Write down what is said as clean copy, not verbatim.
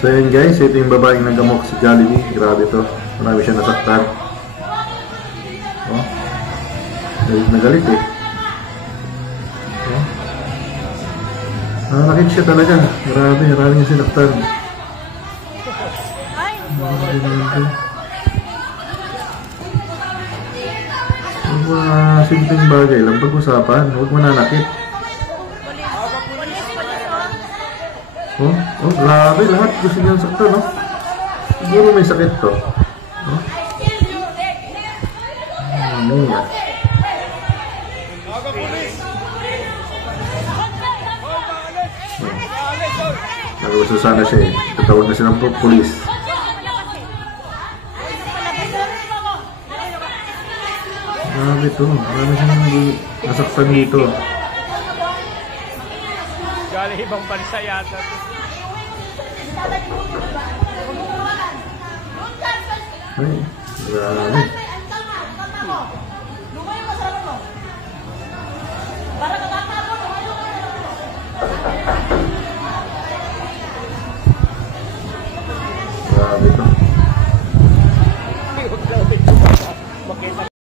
So yun guys, ito yung babaeng naggamok si Jollibee. Grabe to. Marami siya nasaktan. Oh. Galit na galit eh. Oh. Nakakit siya talaga. Grabe, marami niya sinaktan. Yung mga simpleng bagay lang pag-usapan. Huwag mananakit. Oh, grabe, lahat gusto niyang saktan, no? Siguro may sakit to. Oh? Ano yan? Nag-gusto sana siya eh. Tatawag na siya ng pulis. Grabe to. Marami siyang nasaktan dito. Galing ibang bansa yata. Ay, grabe. Grabe to.